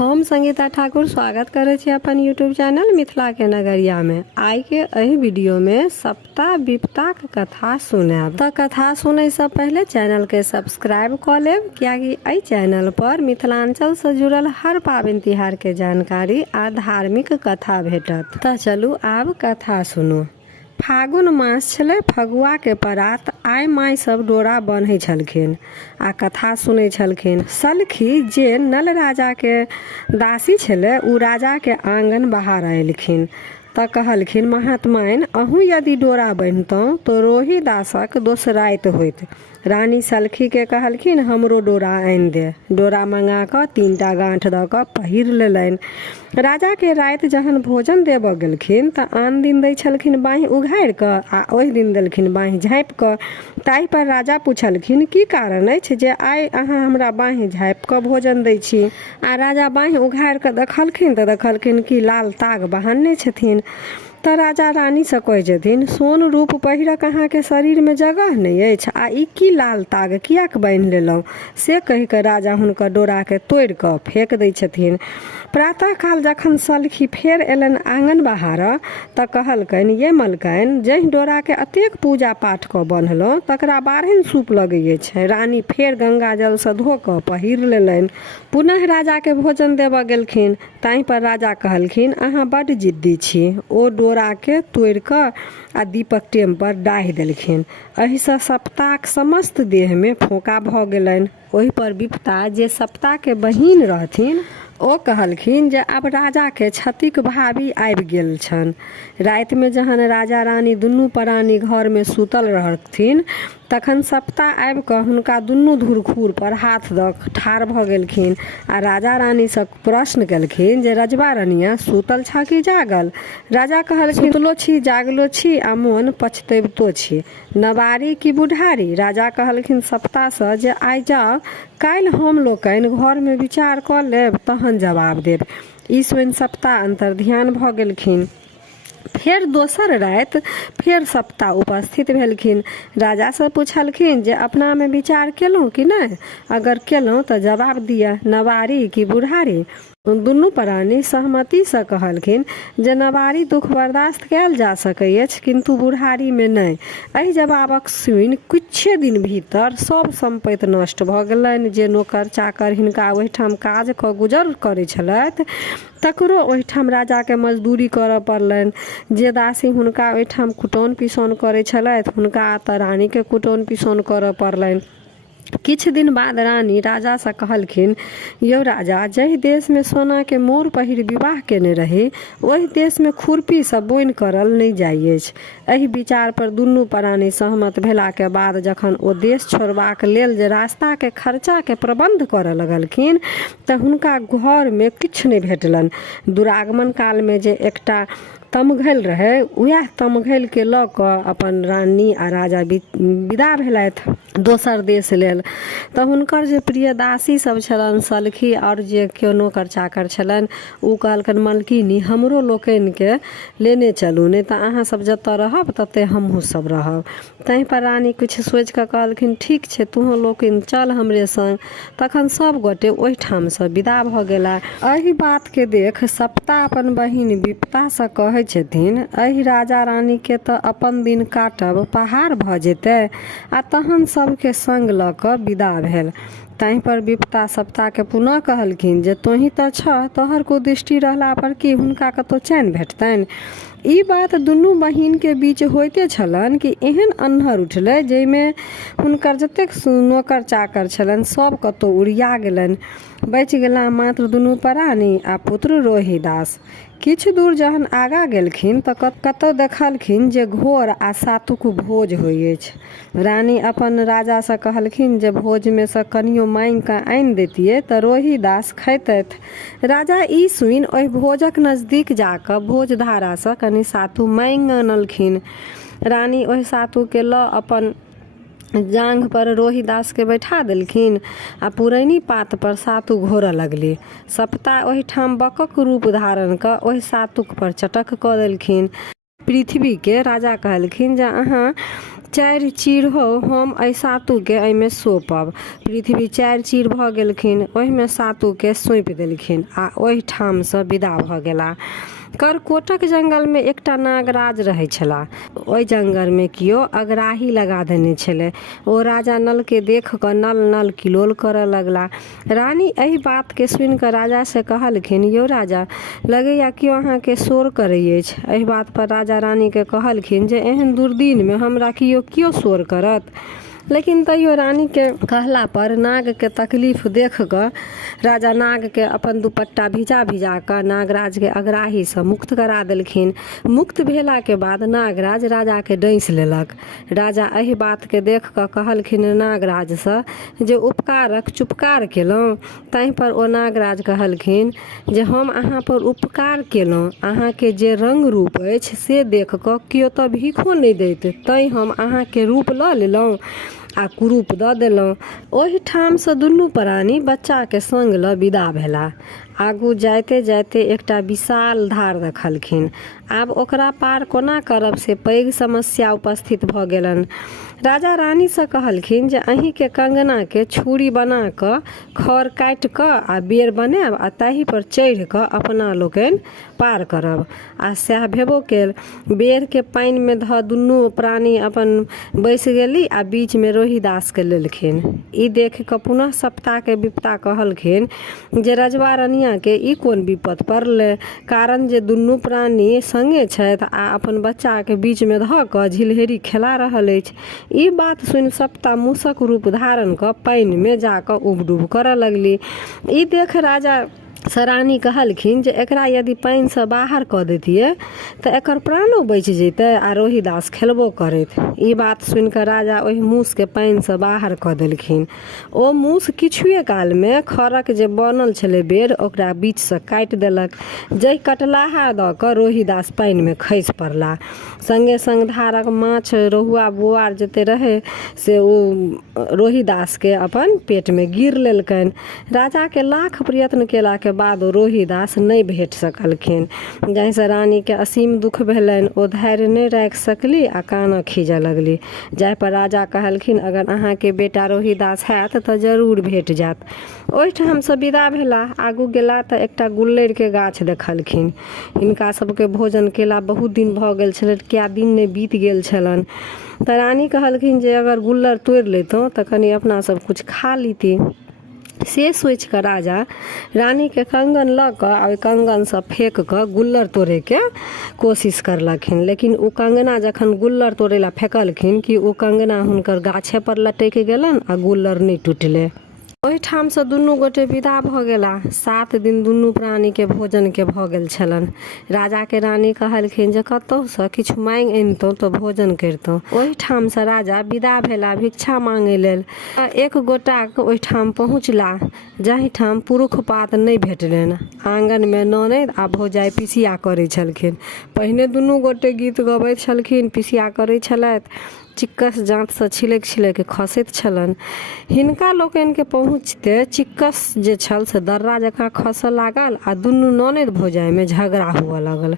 हम संगीता ठाकुर स्वागत करे छी अपन यूट्यूब चैनल मिथिला के नगरिया में। आई के एही वीडियो में सप्ता विपता के कथा सुनाब। तो कथा सुने से पहले चैनल के सब्सक्राइब कर लेब, कियाकि एहि चैनल पर मिथिलांचल से जुड़ल हर पाबनि तिहार के जानकारी आ धार्मिक कथा भेटत। तो चलू आब कथा सुनू। फागुन मास छलै, फगुआ के परात। आइ माय सब डोरा बन्है छलखिन आ कथा सुनै छलखिन। सलखी जे नल राजा के दासी छलै, उ राजा के आंगन बाहर अयलखिन तऽ कहलखिन, महात्माइन अहूँ यदि डोरा बन्हतौं तो रोही दासक दोसराइत होइत। रानी सलखी के कहलखिन, हमरो डोरा आनि दे। डोरा मंगा कऽ 3टा गांठ दऽ कऽ पहिर लेलनि। राजा के राति जहन भोजन देबऽ गेलखिन तऽ आन दिन दै छलखिन बाँहि उघारि कऽ, आ ओहि दिन देलखिन बाँहि झाँपि कऽ। ताहि पर राजा पूछलखिन, की कारण अछि जे आइ अहाँ हमरा बाँहि झाँपि कऽ भोजन दै छी? आ राजा बाँहि उघारि कऽ देखलखिन तऽ देखलखिन कि लाल ताग बहानने छथिन। तऽ राजा रानी से कहै छथिन, सोन रूप पहिरक अहाँके शरीर में जगह नहीं अछि, आ ई की लाल ताग कियाक बान्हि लेलहुँ? से कहि कऽ राजा हुनकर डोरा के तोड़ि कऽ फेंक दै छथिन। प्रातः काल जखन सलखी फेर एलनि आंगन बाहर तऽ कहलकनि, ये मलकनि, जहि डोरा के अतेक पूजा पाठ कऽ बन्हलहुँ तकरा 12 सूप लगै अछि। रानी फेर गंगा जल से धो कऽ पहिर लेलनि। पुनः राजा के भोजन देबऽ गेलखिन। ताहि पर राजा कहलखिन, अहाँ बड्ड जिद्दी छी। ओ डोरा के तोड़ि कऽ आ दीपक टेम पर डाहि देलखिन। एहि से सप्ताक समस्त देह में फोका भऽ गेलनि। ओहि पर विपता जे सप्ता के बहिन रहथिन, ओ कहलखिन जे आब राजा के क्षतिक भावी आबि गेल छनि। राति में जहन राजा रानी दुनू प्राणी घर में सुतल रहथिन, तखन सप्ता आबि कऽ हुनका दुनू धुरखुर पर हाथ दऽ ठाढ़ भऽ गेलखिन आ राजा रानी से प्रश्न केलखिन जे रजबा रनिया सुतल छ कि जागल? राजा कहलखिन, सुतलो छी, जागलो छी आ मोन पछतैबितो छी। नवारी कि बुढ़ारी? राजा कहलखिन सप्ता से जे आइ जाउ, काल्हि हम लोकनि घर में विचार कऽ लेब, तहन जवाब देब। ई सुनि सप्ता अंतर्ध्यान भऽ गेलखिन। फेर दोसर राति फेर सप्ता उपस्थित भेलखिन। राजा से पूछलखिन जे अपना में विचार केलहुँ कि नहीं? अगर केलहुँ तऽ जवाब दिअ, नवारी कि बुढ़ारी? दुनू प्राणी सहमति से कहलखिन जे नवारी दुख बर्दाश्त कयल जा सकै अछि, किंतु बुढ़ारी में नहीं। एहि जवाबक सुनि किछे दिन भीतर सब संपत्ति नष्ट भऽ गेलनि। जे नौकर चाकर हिनका ओहिठाम काज कऽ गुजर करै छलथि, तकरो ओहिठाम राजा के मजदूरी करऽ पड़लनि। जे दासी हुनका ओहिठाम कुटौन पिसौन करै छलथि, हुनका तऽ रानी के कुटौन पिसौन करऽ पड़लनि। किछ दिन बाद रानी राजा से कहलखिन, यौ राजा, जहि देश में सोना के मोर पहिर विवाह केने रही, ओहि देश में खुरपी से बोनि करल नहीं जाइ अछि। एहि विचार पर दुनू प्राणी सहमत भेला के बाद जखन ओ देश छोड़बाक लेल जे रास्ता के खर्चा के प्रबंध करऽ लगलखिन तऽ हुनका घर में किछ नहीं भेटलनि। दुरागमन काल में जे एकटा तमघैल रहे, वएह तमघैल के लऽ कऽ अपन रानी आ राजा विदा भेलथि दोसर देश लेल। तऽ हुनकर जे प्रिय दासी सब छलनि, सलखी और जे केओ नौकर चाकर छलनि, उ कहलकनि, मलकिनी हमरो लोकनि के लेने चलू, नहीं तऽ अहाँ सब जतऽ रहब तते हमहूँ सब रहब। तहि पर रानी कुछ सोचि कऽ कहलखिन, ठीक छै, तुहो लोकनि चल हमरे संग। तखन सब गोटे ओहिठाम से विदा भऽ गेला। एहि बात के देख सप्ता अपन बहिन विपता से कहै छथिन, एहि राजा रानी के तऽ अपन दिन काटब पहाड़ भऽ जेतै। आ तहन सबके संग लऽ कऽ विदा भेल। ताहि पर विपता सप्ता के पुनः कहलखिन जे तोही तऽ छह, तोहर को दृष्टि रहला पर की हुनका कतौ चैन भेटतनि? ई बात दुनू बहिन के बीच होइते छलनि कि एहन अन्हर उठलै जाहिमे हुनकर जतेक नौकर चाकर छलनि सब कतौ उड़िया गेलनि। बचि गेला मात्र दुनू प्राणी आ पुत्र रोहिदास। किछ दूर जहन आगाँ गेलखिन तऽ कतौ देखलखिन जे घोर आ सातुक भोज होइ अछि। रानी अपन राजा से कहलखिन जे भोज में से कनियो मांगि कऽ आनि दैतियै तऽ रोहिदास खैतथि। राजा ई सुनि ओहि भोजक नजदीक जाकऽ भोज धारा से कनि सातु मांगि आनलखिन। रानी ओहि सातु के लऽ अपन जांघ पर रोहिदास के बैठा देलखिन आ पुरैनी पात पर सातु घोरऽ लगली। सप्ता ओहिठाम बकक रूप धारण कऽ ओहि सातुक पर चटक कऽ देलखिन। पृथ्वी के राजा कहलखिन जे अहाँ 4 चीर हो हम एहि सातु के एहिमे सौंपब। पृथ्वी 4 चीर भऽ गेलखिन, ओहिमे सातु के सौंपि देलखिन आ ओहि ठाम से विदा भऽ गेला। करकोटक जंगल में एकटा नागराज रहै छला। ओहि जंगल में कियो अगराही लगा देने छले। ओ राजा नल के देख कऽ नल नल किलोल करऽ लगला। रानी एहि बात के सुनि कऽ राजा से कहलखिन, यौ राजा, लगैया कियो अहाँ के शोर करै अछि। एहि बात पर राजा रानी के कहलखिन जे एहन दुर्दिन में हमरा कियो शोर करत। लेकिन तैयो रानी के कहला पर नाग के तकलीफ देख कऽ राजा नाग के अपन दुपट्टा भिजा भिजा कऽ नागराज के अगराही से मुक्त करा देलखिन। मुक्त भेला के बाद नागराज राजा के डैंस लेलक। राजा एहि बात के देख कऽ कहलखिन नागराज से जे उपकारक चुपकार केलहुँ। ताहि पर ओ नागराज कहलखिन जे हम अहाँ पर उपकार केलहुँ, अहाँ के जे रंग रूप अछि से देख कऽ कियो तऽ भीखो नहि दैत, तैं हम अहाँ के रूप लऽ लेलहुँ आ कुरूप दऽ देलहुँ। ओहि ठाम से दुनू प्राणी बच्चा के संग लऽ विदा भेला। आगू जाइते जाइते एकटा विशाल धार देखलखिन। आब ओकरा पार कोना करब से पैघ समस्या उपस्थित भऽ गेलनि। राजा रानी से कहलखिन जे अहीं के कंगना के छुरी बना कऽ खर काटि कऽ आ बेर बनायब आ ताहि पर चढ़ि कऽ अपना लोकनि पार करब। आ सएह भेबो केल। बेर के पानि में धऽ दुनू प्राणी अपन बैस गेली आ बीच में रोहिदास के लेलखिन। ई देख कऽ पुनः सप्ता के विपता कहलखिन जे रजवा रनिया के ई कोन विपत पड़लै, कारण जे दुनू प्राणी संगे छथि आ अपन बच्चा के बीच में धऽ कऽ झिलहेरी खेला रहल अछि। ई बात सुनि सप्ता मूसक रूप धारण कऽ पानि में जाकऽ उबडूब करऽ लगली। ई देख राजा रानी कहलखिन जे एकरा यदि पानि से बाहर कऽ देतियै तऽ एकर प्राणो बचि जैतै आ रोहिदास खेलबो करैत। ई बात सुनि कऽ राजा ओहि मूस के पानि से बाहर कऽ देलखिन। ओ मूस किछुए काल में खरक जे बनल छलै बेर ओकरा बीच से काटि देलक। जै कटलाहा दऽ कऽ रोहिदास पानि में खसि पड़ला। संगे संग धारक माछ, रहुआ, बोआर जते रहे से ओ रोहिदास के अपन पेट में गिर लेलकनि। राजा के लाख प्रयत्न केला के बाद रोहिदास नहीं भेट सकलखिन, जाहि से रानी के असीम दुख भेलनि। ओ धैर्य नहीं राखि सकली आ कानऽ खीजऽ लगली। जाहि पर राजा कहलखिन अगर अहाँ के बेटा रोहिदास हैत तऽ जरूर भेट जायत। ओहिठाम से विदा भेला। आगू गेला तऽ एकटा गुल्लरि के गाछ देखलखिन। हिनका सबके भोजन केला बहुत दिन भऽ गेल छलनि, क्या दिन ने बीत गेल छलनि। तऽ रानी कहलखिन जे अगर गुल्लर तोड़ि लेतहुँ तऽ कनि अपना सब कुछ खा लीती। से सोचि कऽ राजा रानी के कंगन लऽ कऽ आ ओहि कंगन से फेंक कऽ गुल्लर तोड़े के कोशिश करलखिन। लेकिन ओ कंगना जखन गुल्लर तोड़े ला फेंकलखिन कि ओ कंगना हुनकर गाछे पर लटकि गेलनि आ गुल्लर नहीं टूटले। ओहिठाम से दुनू गोटे विदा भऽ गेला। 7 दिन दुनू प्राणी के भोजन के भऽ गेल छलनि। राजा के रानी कहलखिन जे कतहु से किछु मांगि अनितहुँ तऽ भोजन करितहुँ। ओहिठाम से राजा विदा भेला भिक्षा मांगे लेल। एक गोटा ओहिठाम पहुँचला जाहि ठाम पुरुष पात नहीं भेटलनि। आंगन में ननद आ भौजाई पिसिया करै छलखिन। पहिने दुनू गोटे गीत गबैत छलखिन, पिसिया करै छलथि। चिक्कस जांत से छिलैक छिलैक खसैत छलनि। हिनका लोकनि के पहुँचते चिक्कस जे छल से दर्रा जकाँ खसऽ लागल आ दुनू ननद भौजाई में झगड़ा हुअ लगल।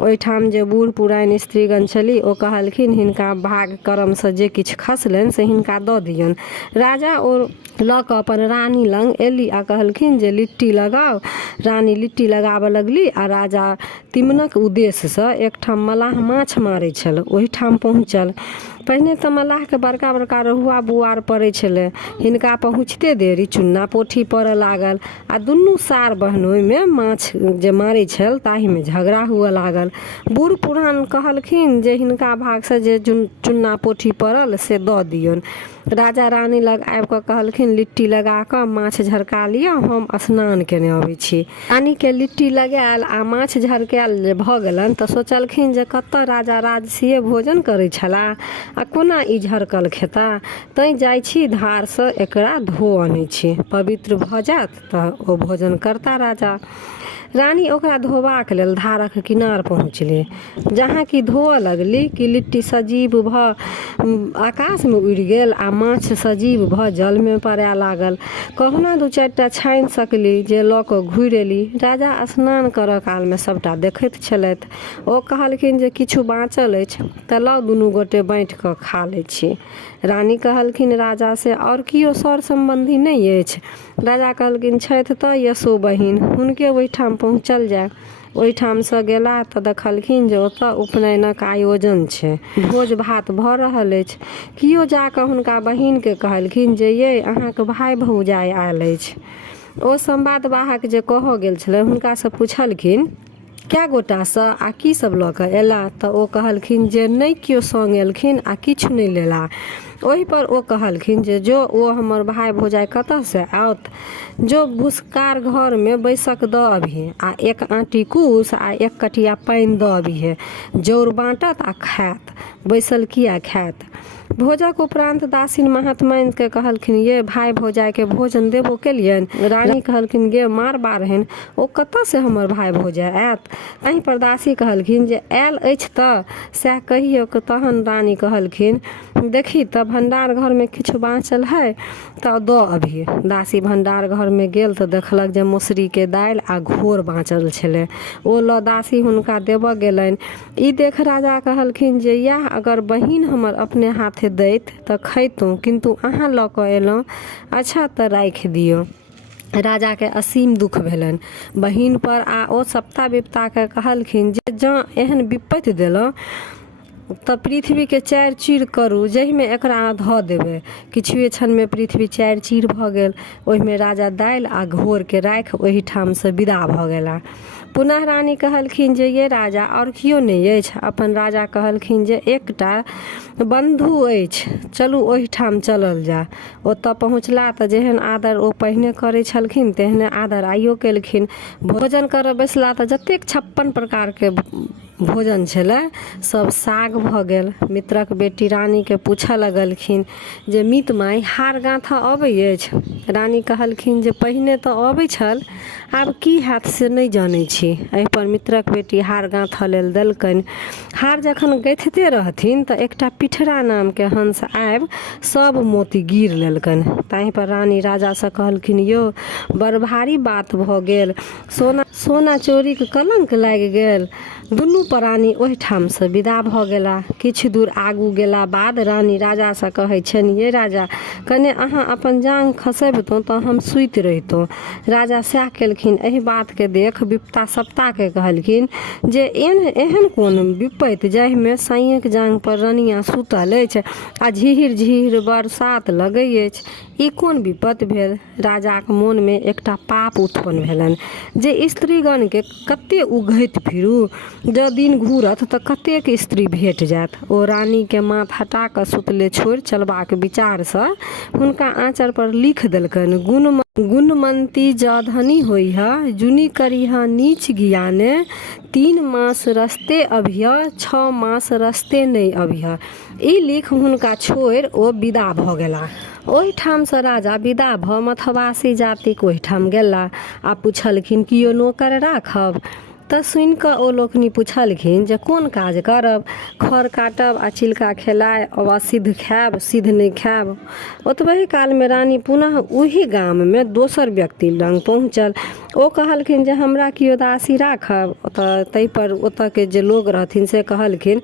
ओहिठाम जे बूढ़ पुरान स्त्रीगण छली ओ कहलखिन हिनका भाग कर्म से जे किछु खसलनि से हिनका दऽ दियौन। राजा ओ लऽ कऽ अपन रानी लग एली आ कहलखिन जे लिट्टी लगाओ। रानी लिट्टी लगाबऽ लगली आ राजा तिमनक उद्देश्य से एकठाम मलाह माछ मारै छल ओहिठाम पहुँचल। पहिने तऽ मलाह के बड़का बड़का रहुआ बुआर पड़ै छलै। हिनका पहुँचते देरी चुन्ना पोठी पड़ऽ लागल आ दुनू सार बहनोई में माछ जे मारै छल ताहि में झगड़ा हुअ लागल। बूढ़ पुरान कहलखिन जे हिनका भाग से जे चुन्ना पोठी पड़ल से दऽ दियौन। राजा रानी लग आबि कऽ कहलखिन लिट्टी लगा कऽ माछ झरका लिअ, हम स्नान केने अबै छी। रानी के लिट्टी लगायल आ माछ झरकायल जे भऽ गेलनि तऽ सोचलखिन जे कतऽ राजा राजसीय भोजन करै छलाह आ कोना ई झरकल खेता। तैं जाइ छी धार से एकरा धो अनै छी, पवित्र भऽ जायत तऽ ओ भोजन करता राजा। रानी ओकरा धोबाक लेल धारक किनार पहुँचली। जहाँ कि धोअ लगली कि लिट्टी सजीव भ आकाश में उड़ि गेल आ माछ सजीव भ जल में पड़े लागल। कहुना 2-4 टा छानि सकली जे लऽ कऽ घुरि एली। राजा स्नान करऽ काल में सबटा देखैत छलथि। ओ कहलखिन जे किछु बाँचल अछि तऽ लाउ दुनू गोटे बाँटि कऽ खा लै छी। रानी कहलखिन राजा से और कियो सर सम्बन्धी नहीं अछि। राजा कहलखिन छथि तऽ यशो बहिन, हुनके ओहिठाम पहुँचल जाय। ओहिठाम से गेला तऽ देखलखिन जे ओतऽ उपनयनक आयोजन छै, भोज भात भऽ रहल अछि। कियो जाकऽ हुनका बहिन के कहलखिन जे ये अहाँके भाई भौजाई आयल अछि। ओ संवाद वाहक जे कहऽ गेल छलै हुनका से पूछलखिन क्या गोटा से आ की सब लऽ कऽ एला, तऽ ओ कहलखिन जे नहीं कियो संग एलखिन आ किछु नहीं लेला। ओहि पर ओ कहलखिन जे जो ओ हमर भाई भौजाई कतऽ से आओत, जो भूसकार घर में बैसक दऽ अभी आ 1 आँटी कूस आ 1 कटिया पानि दऽ अभी, जौर बाँटत आ खायत, बैसल किया खायत। भोजक उपरांत दासिन महात्माइन के कहलखिन ये भाई भौजाई के भोजन देबो केलियनि। रानी कहलखिन गे मार बारहन, ओ कतऽ से हमर भाई भौजाई आयत। अहीं पर दासी कहलखिन जे आयल अछि तऽ सएह कहियो। तहन रानी कहलखिन देखी तऽ भंडार घर में किछु बाँचल है तऽ दऽ अभी। दासी भंडार घर में गेल तऽ देखलक जे मौसरी के दालि आ घोर बाँचल छलै। ओ लऽ दासी हुनका देबऽ गेलनि। ई देख राजा कहलखिन जे यह अगर बहिन हमर अपने हाथे दैत तऽ खैतहुँ, किन्तु अहाँ लऽ कऽ एलहुँ, अच्छा तऽ राखि दियौ। राजा के असीम दुख भेलनि बहिन पर आ ओ सप्ता विपता के कहलखिन जे जँ एहन विपत्ति देलहुँ तऽ पृथ्वी के 4 चीर करू, जाहि में एकरा धऽ देबै। किछुए क्षण में पृथ्वी 4 चीर भऽ गेल। ओहि में राजा दालि आ घोर के राखि ओहिठाम से विदा भऽ गेला। पुनः रानी कहलखिन जे ये राजा और कियो नहीं अछि। अपन राजा कहलखिन जे एकटा बंधु अछि, चलू ओहिठाम चलल जा। ओतऽ पहुँचला तऽ जेहन आदर ओ पहिने करै छलखिन तेहने आदर आइयो केलखिन। भोजन करऽ बैसला तऽ जतेक 56 प्रकार के भोजन छलै सब साग भऽ गेल। मित्रक बेटी रानी के पूछऽ लगलखिन जे मीत माई हार गाँथा अबै अछि। रानी कहलखिन जे पहिने तऽ अबै छल, आब की हैत से नहीं जानै छी। एहि पर मित्रक बेटी हार गाँथऽ लेल देलकनि। हार जखन गैथिते रहथिन तऽ एकटा पिठरा नाम के हंस आबि सब मोती गिर लेलकनि। ताहि पर रानी राजा से कहलखिन यौ बड़ भारी बात भऽ गेल, सोना चोरी के कलंक लागि गेल। दुनू प्राणी ओहिठाम से विदा भऽ गेला। किछु दूर आगू गेला बाद रानी राजा से कहै छनि ये राजा कने अहाँ अपन जांघ खसेबतहुँ तऽ हम सुति रहितहुँ। राजा सएह केलखिन। एहि बात के देख विपता सप्ता के कहलखिन जे एहन कोन विपत्ति जाहि में साइयक जांघ पर रनिया सुतल अछि आ झिहिर झिहिर बरसात लगै अछि, ई कोन विपत्ति भेल। राजाक मोन में एकटा पाप उत्पन्न भेलनि जे स्त्रीगण के कते उघैत फिरू, जँ दिन घूरत तऽ कतेक स्त्री भेट जायत। ओ रानी के माथ हटा कऽ सुतले छोड़ि चलबाक विचार सँ हुनका आँचर पर लिख देलकनि गुणमंती जधनी होइह, जुनी करिह नीच गियाने, 3 मास रस्ते अभिह, 6 मास रस्ते नहीं अभिह। ई लिख हुनका छोड़ि ओ विदा भऽ गेला। ओहिठाम से राजा विदा भऽ मथवासी जातिक ओहिठाम गेला आ पुछलखिन कियो नौकर राखब। तऽ सुनि कऽ ओ लोकनि पुछलखिन जे कोन काज करब। खर काटब आ चिलका खेलाय वा सिद्ध खायब, सिद्ध नहीं खायब। ओतबहि काल में रानी पुनः ओही गाम में दोसर व्यक्ति लग पहुँचल। ओ कहलखिन जे हमरा कियो दासी राखब। ताहि पर ओतऽ के जे लोग रहथिन से कहलखिन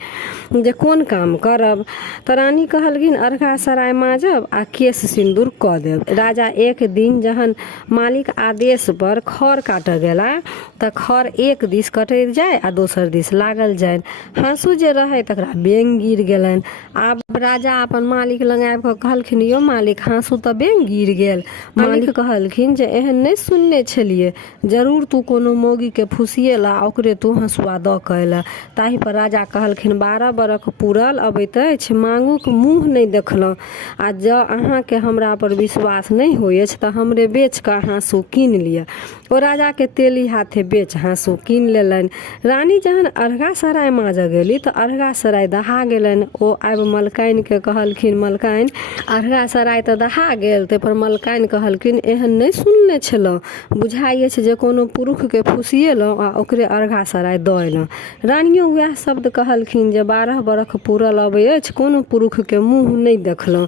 जे कोन काम करब। तऽ रानी कहलखिन अर्घा सराय माजब आ केश सिंदूर कऽ देब। राजा एक दिन जहन मालिक आदेश पर खर काटऽ गेला तऽ खर एक दिस कटैत जाय आ दोसर दिस लागल जाय। हाँसू जे रहे तकरा बेंग गिर गेलनि। आब राजा अपन मालिक लग आबि कऽ कहलखिन यौ मालिक हाँसू तऽ बेंग गिर गेल। मालिक कहलखिन जे एहन नहीं सुनने छलिए, जरूर तू कोनो मौगी के फुसिएला ओकरे तू हँसुआ दऽ कऽ एला। ताहि पर राजा कहलखिन 12 बरख पूरल अबैत अछि, मांगुक मुँह नहीं देखलहुँ, आ जँ अहाँके हमरा पर विश्वास नहीं होइत अछि तऽ हमरे बेच कऽ हाँसू कीन लिअ। ओ राजा के तेली हाथे बेच हाँसू कीन लेलन। रानी जहन अरगा सराय माजऽ गेली तो अरगा सराय दहा गेलन। ओ आब मलकाइन के कहलखिन, मलकाइन अरगा सराय तो दहा गेल। ते पर मलकाइन कहलखिन, एहन नहीं सुनने छलौ, बुझाइए छै जे कोनो पुरुष के फुसिएलहुँ आ ओकरे अरगा सराय दऽ एलहुँ। रानियो वएह शब्द कहलखिन जे 12 बरख पूरल अबै अछि, कोनो पुरुष के मुँह नहीं देखलहुँ।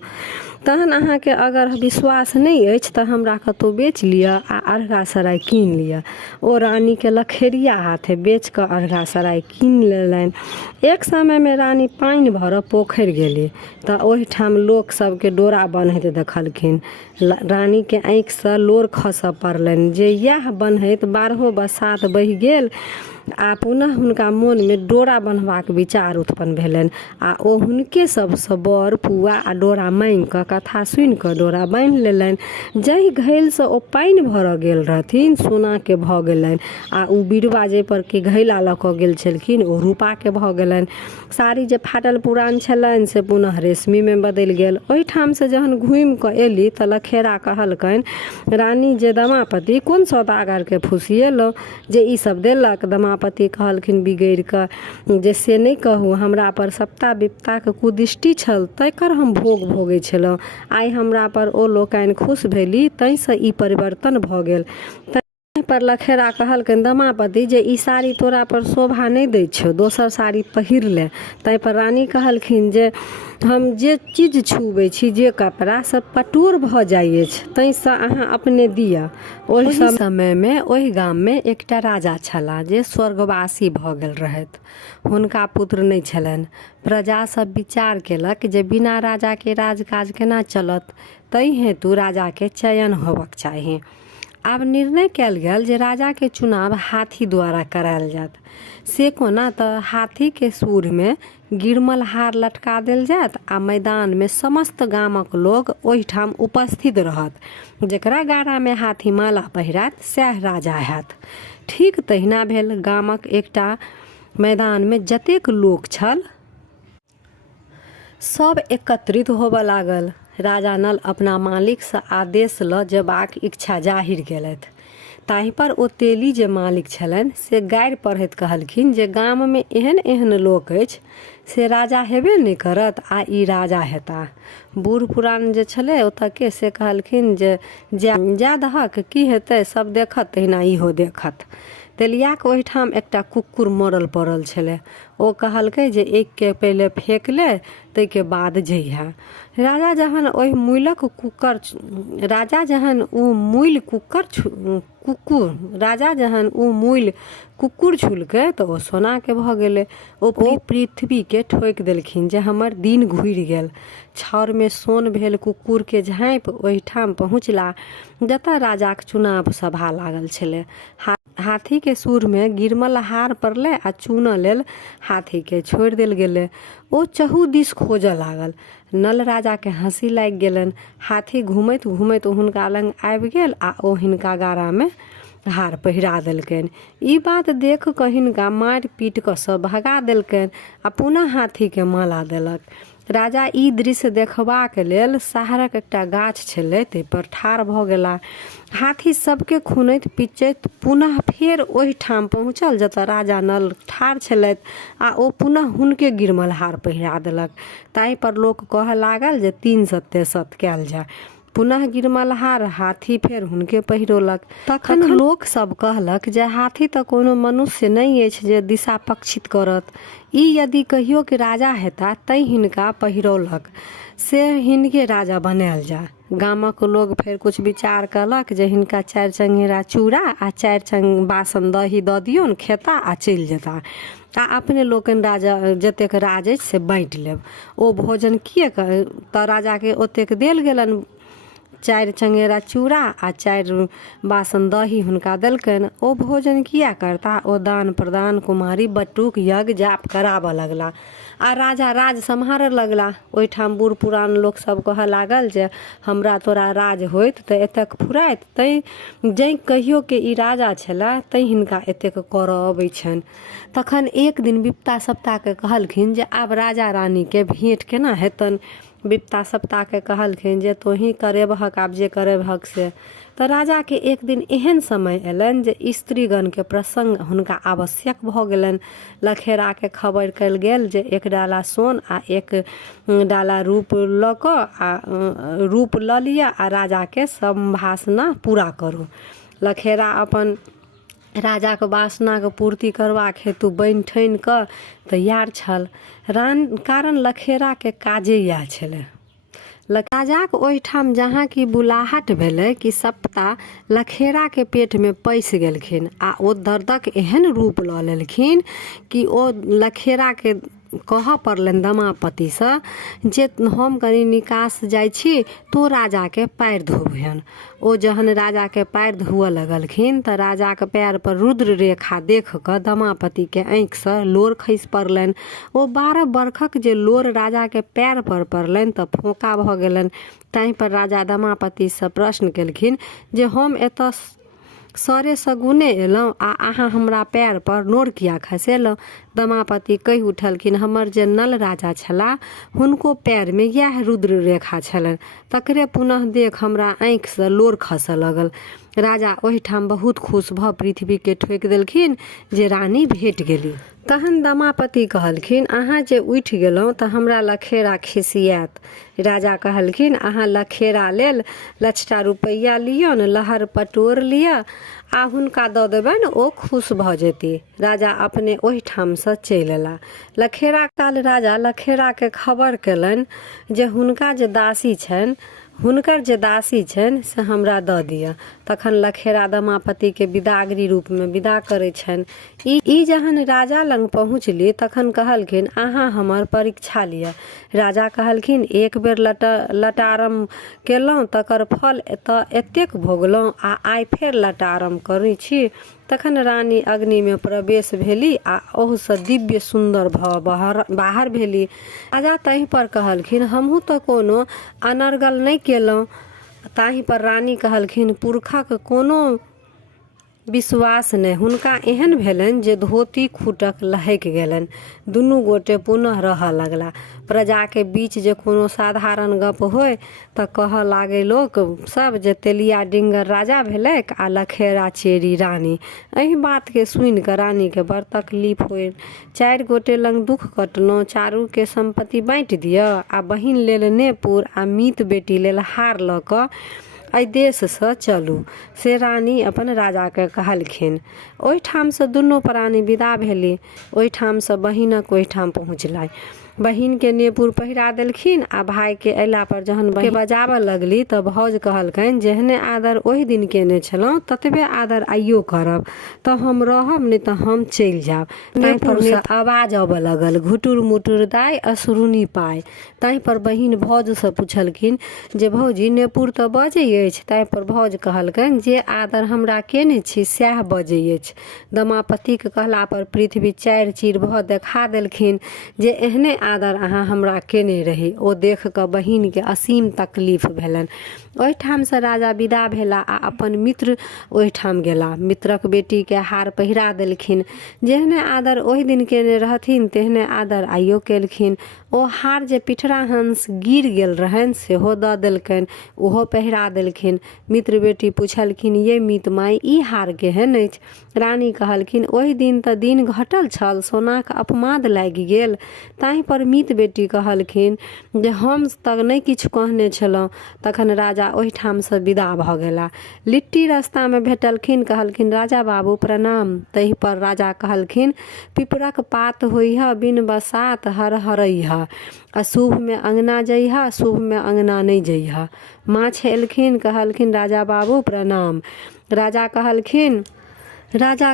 तहन अहाँके अगर विश्वास नहीं अछि तऽ हमरा कतौ बेच लिअ आ अरगा सराय कीन लिअ। ओ रानी के लखेरिया हाथे बेच कऽ अरगा सराय कीन लेलनि। एक समय में रानी पानि भरऽ पोखरि गेली तऽ ओहिठाम लोक सबके डोरा बन्हैत देखलखिन। रानी के आँखि से लोर खसऽ पड़लनि जे यह बन्हैत 12 बरसात बहि गेल आ पुनः हुनका मोन में डोरा बन्हबाक विचार उत्पन्न भेलनि आ ओ हुनके सबसँ बर पुआ आ डोरा मांगि कऽ कथा सुनि कऽ डोरा बान्हि लेलनि। जाहि घैल से ओ पानि भरऽ गेल रहथिन सोना के भऽ गेलनि आ उ बिरवा जे पर के घैला लऽ कऽ गेल छलखिन ओ रूपा के भऽ गेलनि। साड़ी जे फाटल पुरान छलनि से पुनः रेशमी में बदलि गेल। ओहिठाम से जहन घुमि कऽ एली तऽ लखेरा कहलकनि, रानी जे दमापति कोन सौदागर के फुसिएलहुँ जे ई सब देलक। दमापति कहलखिन बिगड़ि कऽ जे से नहीं कहू, हमरा पर सप्ता विपता के कुदृष्टि छल तकर हम भोग भोगै छलहुँ। आइ हमरा पर ओ लोकनि खुश भेली तैसँ ई परिवर्तन भऽ गेल। पर लखेरा कहलकनि, दमापति जे ई साड़ी तोरा पर शोभा नहीं दै छौ, दोसर साड़ी पहिर ले। तै पर रानी कहलखिन जे हम जे चीज छुबै छी, जे कपड़ा सब पटोर भऽ जाइ अछि, तैसँ अहाँ अपने दिअ। ओहि समय में ओहि गाम में एकटा राजा छलाह जे स्वर्गवासी भऽ गेल रहथि। हुनका पुत्र नहीं छलनि। प्रजा सब विचार केलक जे बिना राजा के राजकाज केना चलत, तै हेतु राजा के चयन होबक चाही। आब निर्णय कयल गेल जे राजा के चुनाव हाथी द्वारा करायल जात। से कोना तऽ हाथी के सूढ़ में गिरमल हार लटका देल जात आ मैदान में समस्त गामक लोग ओहिठाम उपस्थित रहत। जेकरा गाड़ा में हाथी माला पहिरात सएह राजा हैत। ठीक तहिना भेल। गामक एकटा मैदान में जतेक लोक छल सब एकत्रित होबऽ लागल। राजा नल अपना मालिक से आदेश ल जेबाक इच्छा जाहिर केलथि। ताहि पर ओ तेली जे मालिक छलनि से गारि पढ़ैत कहलखिन जे गाम में एहन एहन लोक अछि से राजा हेबे नहीं करत आ ई राजा हेता। बूढ़ पुरान जे छले ओतऽ के से कहलखिन जे जा दहक की हेतै, सब देखत तहिना इहो देखत। तेलियाक ओहिठाम एकटा कुकुर मरल पड़ल छलै। ओ कहलकै जे एक के पहिले फेंक ले ताहिके बाद जइहा। राजा जहन ओहि मूलक कुकर राजा जहन उ मूल कुकुर छुलकै तऽ ओ सोना के भऽ गेलै। ओ पृथ्वी के ठोकि देलखिन जे हमर दिन घुरि गेल। छाउर में सोन भेल कुकुर के झाँपि ओहिठाम पहुँचला जतऽ राजाक चुनाव सभा लागल छलै। हाथी के सूर में गिरमल हार पड़ले आ चुनऽ लेल हाथी के छोड़ि देल गेलै। ओ चहु दिस खोजऽ लागल। नल राजा के हंसी लागि गेलनि। हाथी घूमैत घूमैत हुनका लग आबि गेल आ ओ हिनका गाड़ा में हार पहिरा देलकनि। ई बात देख कऽ हिनका मारि पीट कऽ सब भगा देलकनि आ पुनः हाथी के माला देलक। राजा ई दृश्य देखबाक लेल शहरक एकटा गाछ छलै ताहि पर ठाढ़ भऽ गेला। हाथी सबके खुनैत पिचैत पुनः फेर ओहिठाम पहुँचल जतऽ राजा नल ठाढ़ छलथि आ ओ पुनः हुनके गिरमल हार पहिरा देलक। ताहि पर लोक कहऽ लागल जे 363 कयल जाय। पुनः गिरमल हार हाथी फेर हुनके पहिरोलक। तखन लोक सब कहलक जे हाथी तऽ कोनो मनुष्य नहीं अछि जे दिशा पक्षित करत। ई यदि कहियो के राजा हेता तै हिनका पहिरौलक से हिनके राजा बनायल जा। गामक लोग फेर कुछ विचार कलक जे हिनका 4 चंगेरा चूड़ा आ 4 बासन दही दऽ दियौन, खेता आ चलि जेता आ अपने लोकनि राजा जतेक राज अछि से बाँटि लेब। ओ भोजन किए तऽ राजा के ओतेक देल गेलनि। 4 चंगेरा चूड़ा आ 4 बासन दही हुनका देलकनि। ओ भोजन किया करता, ओ दान प्रदान कुमारी बटुक यज्ञ जाप कराबऽ लगला आ राजा राज सम्हारऽ लगला। ओहिठाम बूढ़ पुरान लोक सब कहऽ लागल जे हमरा तोरा राज होइत तऽ एतेक फुराइत, तैं जै कहियो के ई राजा छला तैं हिनका एतेक करऽ अबै छनि। तखन एक दिन विपता सप्ता के कहलखिन जे आब राजा रानी के भेंट केना हेतनि। विपता सप्ता के कहलखिन जे तोही करेबहक आब जे करेबहक से। तऽ राजा के एक दिन एहन समय एलनि जे स्त्रीगण के प्रसंग हुनका आवश्यक भऽ गेलनि। लखेरा के खबर कयल गेल जे एक डाला सोन आ एक डाला रूप लऽ लिअ आ राजा के संभावना पूरा करू। लखेरा अपन राजा के वासना के पूर्ति करबाक हेतु बनि ठानि कऽ तैयार छल। कारण लखेरा के काजे इएह छलै। राजाक ओहिठाम जहाँ की बुलाहट भेलै कि सप्ता लखेरा के पेट में पैसि गेलखिन आ ओ दर्दक एहन रूप लऽ लेलखिन कि ओ लखेरा के कहऽ पड़लनि दमापतिसँ जे हम कनी निकास जाइ छी, तो राजा के पैर धोबिहन। ओ जहन राजा के पैर धोअ लगलखिन तऽ राजा के पैर पर रुद्र रेखा देख कऽ दमापति के आँखि से लोर खसि पड़लनि। ओ 12 बरखक जे लोर राजा के पैर पर पड़लनि तऽ फोका भऽ गेलनि। ताहि पर राजा दमापति से प्रश्न केलखिन जे हम एतऽ सरे सगुने एलहुँ आ अहाँ हमरा पैर पर नोर किया खसेलहुँ। दमापति कहि उठलखिन हमर जे नल राजा छला हुनको पैर में यह रुद्र रेखा छलनि, तकरे पुनः देख हमरा आँखि से लोर खसऽ लगल। राजा ओहिठाम बहुत खुश भऽ पृथ्वी के ठोकि देलखिन जे रानी भेट गेली। तहन दमापति कहलखिन अहाँ जे उठि गेलहुँ तऽ हमरा लखेरा खिसियात। राजा कहलखिन अहाँ लखेरा लेल लछटा रुपैया लियौन, लहर पटोर लिअ आ हुनका दऽ देबनि, ओ खुश भऽ जेती। राजा अपने ओहिठाम से चलि एला। लखेरा काल राजा लखेरा के खबर केलनि जे हुनकर जे दासी छनि से हमरा दऽ दिअ। तखन लखेरा दमापति के विदागरी रूप में विदा करे छनि। ई जहन राजा लंग पहुँचली तखन कहलखिन अहाँ हमर परीक्षा लिअ। राजा कहलखिन एक बेर लटारम केलहुँ तकर फल एतेक भोगलहुँ आ आइ फेर लटारम करै छी। तखन रानी अग्नि में प्रवेश भेली आ ओह से दिव्य सुंदर भऽ बाहर भेली। राजा तहि पर कहलखिन हमहूँ तऽ कोनो अनर्गल नहि केलहुँ। ताहि पर रानी कहलखिन पुरखक कोनो विश्वास नहि। हुनका एहन भेलनि जे धोती खूटक लहकि गेलनि। दुनू गोटे पुनः रहऽ लगला। प्रजा के बीच जे कोनो साधारण गप होय तऽ कहऽ लागे लोक सब जे तेलिया डिंगर राजा भेलैक आ लखेरा चेरी रानी। एहि बात के सुनि कऽ रानी के बड़ तकलीफ होय। 4 गोटे लंग दुख कटलहुँ, चारू के संपत्ति बाँटि दिअ आ बहिन लेल नेपुर आ मीत बेटी लेल हार लऽ कऽ एहि देश से चलू, से रानी अपन राजा के कहलखिन। ओहिठाम से दुनू प्राणी विदा भेली। ओहिठाम से बहिनक ओहिठाम पहुँचलै। बहिन के नेपुर पहिरा देलखिन आ भाई के अयला पर जहन बहिन बजाबऽ लगली तऽ भौज कहलकनि जेहने आदर ओहि दिन केने छलहुँ ततबे आदर आइयो करब, तऽ हम रहब नहि तऽ हम चलि जाब। नेपुर से आवाज आबऽ लगल घुटुर मुटुर दाय असुरुनी पाय। ताहि पर बहिन भौज से पूछलखिन जे भौजी नेपुर तऽ बजै अछि। ताहि पर भौज कहलकनि जे आदर हमरा केने छी सएह बजै अछि। दमापति के कहला पर पृथ्वी 4 चीर भऽ देखा देलखिन जे एहने आदर अहाँ हमरा केने रही। ओ देख कऽ बहिन के असीम तकलीफ भेलनि। ओहिठाम से राजा विदा भेला आ अपन मित्र ओहिठाम गेला। मित्रक बेटी के हार पहिरा देलखिन। जेहने आदर ओहि दिन केने रहथिन तेहने आदर आइयो केलखिन। ओ हार जे पिठरा हंस गिर गेल रहनि सेहो दऽ देलकनि, ओहो पहिरा देलखिन। मित्र बेटी पूछलखिन ये मीत माई ई हार केहन अछि। रानी कहलखिन ओहि दिन तऽ दिन घटल छल, सोनाक अपमाद लागि गेल। ताहि पर मीत बेटी कहलखिन जे हम तक नहि किछु कहने छलहुँ। तखन राजा ओहिठाम से विदा भऽ गेला। लिट्टी रास्ता में भेटलखिन, कहलखिन राजा बाबू प्रणाम। तहि पर राजा कहलखिन पिपरक पात होइह बिन बसात हर हरैह, अशुभ में अंगना जइह शुभ में अंगना नहीं जइह। माछ एलखिन, कहलखिन राजा बाबू प्रणाम। राजा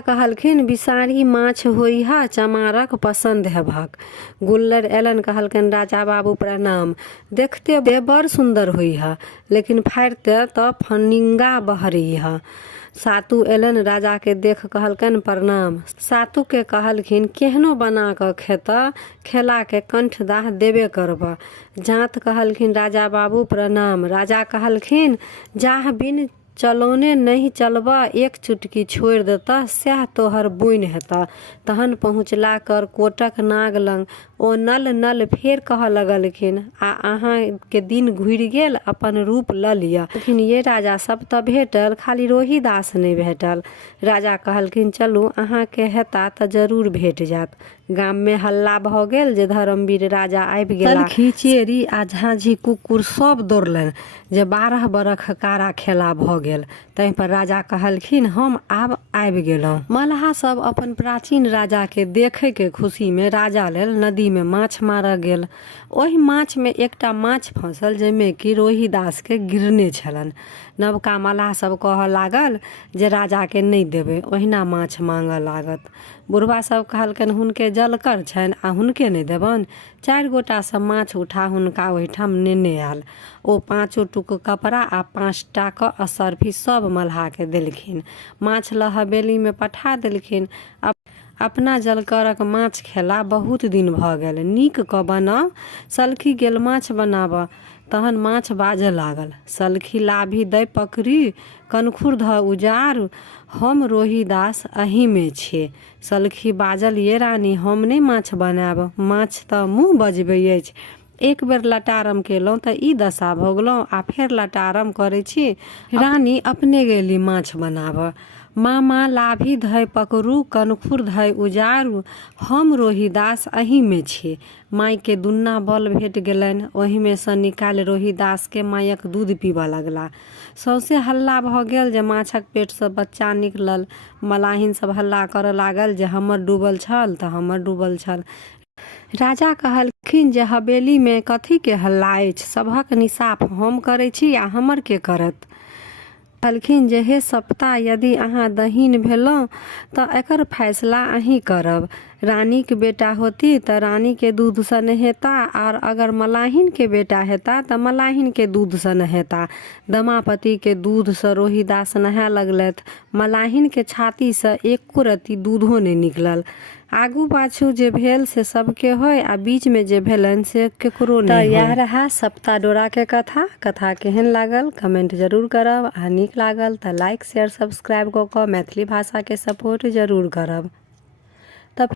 कहलखिन बिसारी माछ होइहा चमारक पसंद हेभक। गुल्लर एलन, कहलखिन राजा बाबू प्रणाम। देखते बड़ सुंदर होइहा लेकिन फाड़ते तऽ फनिंगा बहरीहा। सातु एलन, राजा के देख कहलकन प्रणाम। सातु के कहलखिन केहनो बना कऽ खेला के कंठ दाह देबे करबा। जात कहलखिन राजा बाबू प्रणाम। राजा कहलखिन जाह बिन चलौने नहीं चलबा एक चुटकी छोड़ देता सएह तोहर बुनि हेता। तहन पहुँचला कर कोटक नाग लंग ओ नल नल फेर कह लगलखिन आ अहाँ के दिन घुरि गेल अपन रूप लऽ लिअ। लेकिन ये राजा सब तऽ भेटल खाली रोहिदास नहि भेटल। राजा कहलखिन चलू अहाँ के हेता तऽ जरूर भेट जायत। गाम में हल्ला भऽ गेल जे धर्मवीर राजा आबि गेला। खिचेरी आ झाँझी कुकुर सब दौड़लनि जे 12 बरख कारा खेला भऽ गेल। तै पर राजा कहलखिन हम आब आबि गेलहुँ। मल्लाह सब अपन प्राचीन राजा के देखे के खुशी में राजा लेल नदी में माछ मारऽ गेल। ओहि माछ में एकटा माछ फंसल जाहिमे कि रोहिदास के गिरने छलनि। नवका मल्लाह सब कहऽ लागल जे राजा के नहीं देबै, ओहिना माछ मांगऽ लागत। बुढ़वा सब कहलकनि हुनके जलकर छनि आ हुनके नहीं देबनि। 4 गोटा सब माछ उठा हुनका ओहिठाम नेने आयल। ओ 5 टुक कपड़ा आ 5 टा क असरफी सब मल्लाह के देलखिन। माछ ल हवेली में पठा देलखिन। अपना जलकरक माछ खेला बहुत दिन भऽ गेल। नीक क बनाउ, सलखी गेल माछ बनाबऽ। तहन माछ बाजऽ लागल, सलखी लाभी दै पकड़ी, कनखुर ध उजारू, हम रोहिदास अही में छे। सलखी बाजल ये रानी हम नहीं माछ बनाब, माछ तऽ मुँह बजबै अछि। एक बेर लटारम केलहुँ तऽ ई दशा भऽ गेलहुँ आ फेर लटारम करै छी। रानी अपने गेली माछ बनाबऽ। मामा लाभी धय पकड़ू, कनखुर धय उजारू, हम रोहिदास अही में छी। माय के दुन्ना बल भेट गेलनि। ओहि में सँ निकालि रोहिदास के मायक दूध पीबऽ लगला। सौंसे हल्ला भऽ गेल जे माछक पेट से बच्चा निकलल। मलाहिन सब हल्ला करऽ लागल जे हमर डूबल छल तऽ हमर डूबल छल। राजा कहलखिन जे हवेली में कथी के हल्ला अछि, सभक निसाफ हम करै छी आ हमर के करत। कहलखिन जे हे सप्ता यदि अहाँ दहीन भेलहुँ तऽ एकर फैसला अहीं करब। रानी के बेटा होती तऽ रानी के दूध से नहेता, और अगर मलाहिन के बेटा हेता तऽ मलाहिन के दूध से नहेता। दमापति के दूध से रोहिदास नहाय लगलथि। मलाहिन के छाती से एको रत्ती दूधो नहीं निकलल। आगू पाछू जे भेल से सबके होय आ बीच में जे भेलन से केकरो नहीं होय। यह रहा सप्ता डोरा के कथा। कथा केहन लागल कमेंट जरूर करब आ नीक लागल तऽ लाइक शेयर सब्सक्राइब कऽ मैथिली भाषा के सपोर्ट जरूर करब। तब